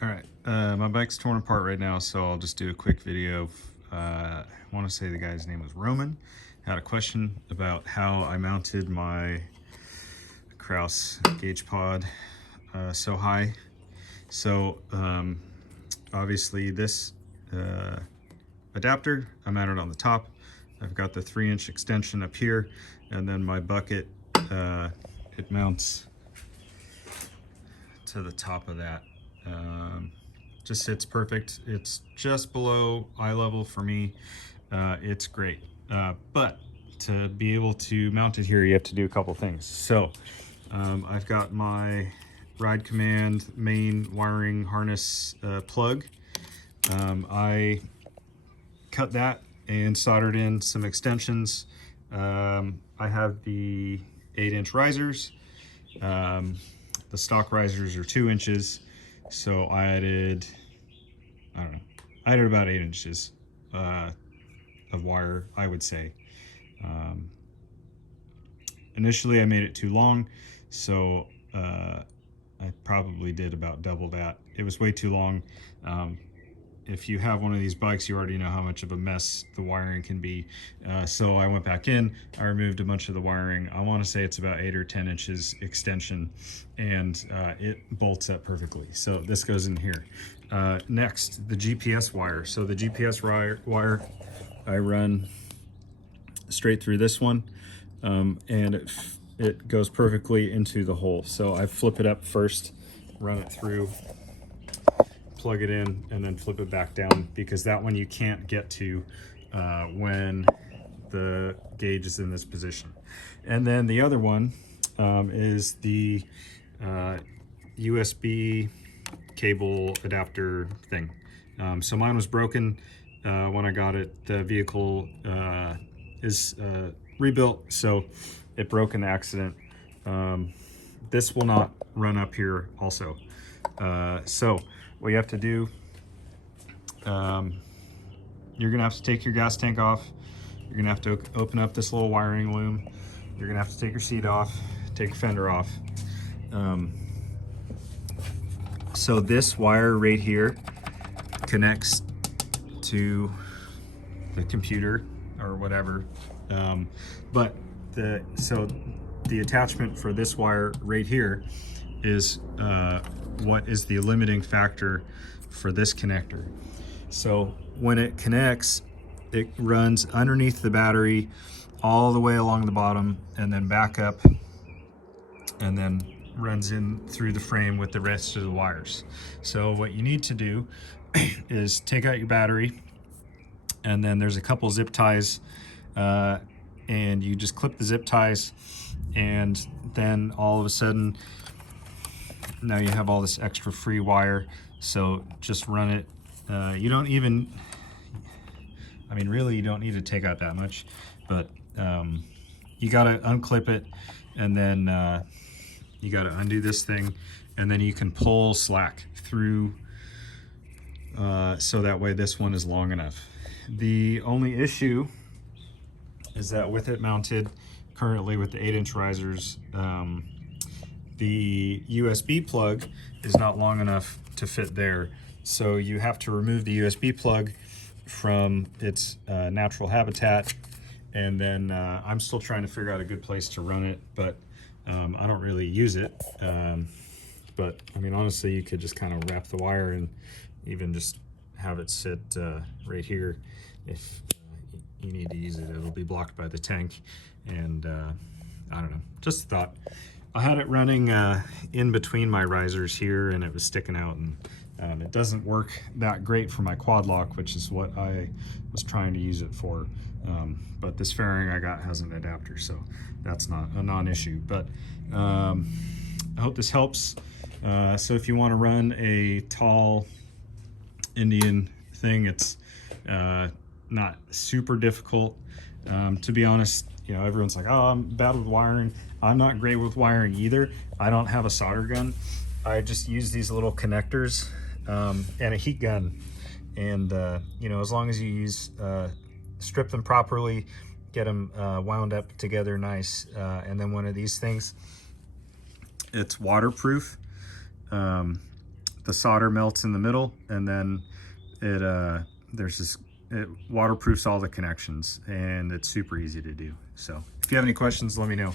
All right, my bike's torn apart right now, so I'll just do a quick video. I want to say the guy's name was Roman. Had a question about how I mounted my Kraus gauge pod so high. So obviously this adapter, I mounted on the top. I've got the 3-inch extension up here, and then my bucket, it mounts to the top of that. Just sits perfect. It's just below eye level for me. It's great. But to be able to mount it here, you have to do a couple things. So I've got my Ride Command main wiring harness plug. I cut that and soldered in some extensions. I have the 8-inch risers. The stock risers are 2 inches, so I added about 8 inches of wire, I would say. Initially I made it too long, so I probably did about double that. It was way too long. If you have one of these bikes, you already know how much of a mess the wiring can be. So I went back in, I removed a bunch of the wiring. I want to say it's about 8 or 10 inches extension, and it bolts up perfectly. So this goes in here. Next, the GPS wire. So the GPS wire, I run straight through this one, and it goes perfectly into the hole. So I flip it up first, run it through, plug it in, and then flip it back down, because that one you can't get to when the gauge is in this position. And then the other one is the USB cable adapter thing. So mine was broken when I got it. The vehicle is rebuilt, so it broke in the accident. This will not run up here also. So what you have to do, you're gonna have to take your gas tank off. You're gonna have to open up this little wiring loom. You're gonna have to take your seat off, take your fender off. So this wire right here connects to the computer or whatever. But the attachment for this wire right here is what is the limiting factor for this connector. So when it connects, it runs underneath the battery all the way along the bottom, and then back up, and then runs in through the frame with the rest of the wires. So what you need to do is take out your battery, and then there's a couple zip ties, and you just clip the zip ties, and then all of a sudden now you have all this extra free wire. So just run it. You don't even, I mean, really you don't need to take out that much, but you gotta unclip it, and then you gotta undo this thing, and then you can pull slack through, so that way this one is long enough. The only issue is that with it mounted currently with the 8-inch risers, the USB plug is not long enough to fit there. So you have to remove the USB plug from its natural habitat, and then I'm still trying to figure out a good place to run it, but I don't really use it. But I mean, honestly, you could just kind of wrap the wire and even just have it sit right here. If you need to use it, it'll be blocked by the tank, and I don't know, just a thought. I had it running in between my risers here, and it was sticking out, and it doesn't work that great for my quad lock, which is what I was trying to use it for. But this fairing I got has an adapter, so that's not a non-issue. But I hope this helps. So if you want to run a tall Indian thing, it's not super difficult. To be honest, you know, everyone's like, oh, I'm bad with wiring. I'm not great with wiring either. I don't have a solder gun. I just use these little connectors and a heat gun. And, you know, as long as you use, strip them properly, get them wound up together nice. And then one of these things, it's waterproof. The the solder melts in the middle, and then it it waterproofs all the connections, and it's super easy to do. So if you have any questions, let me know.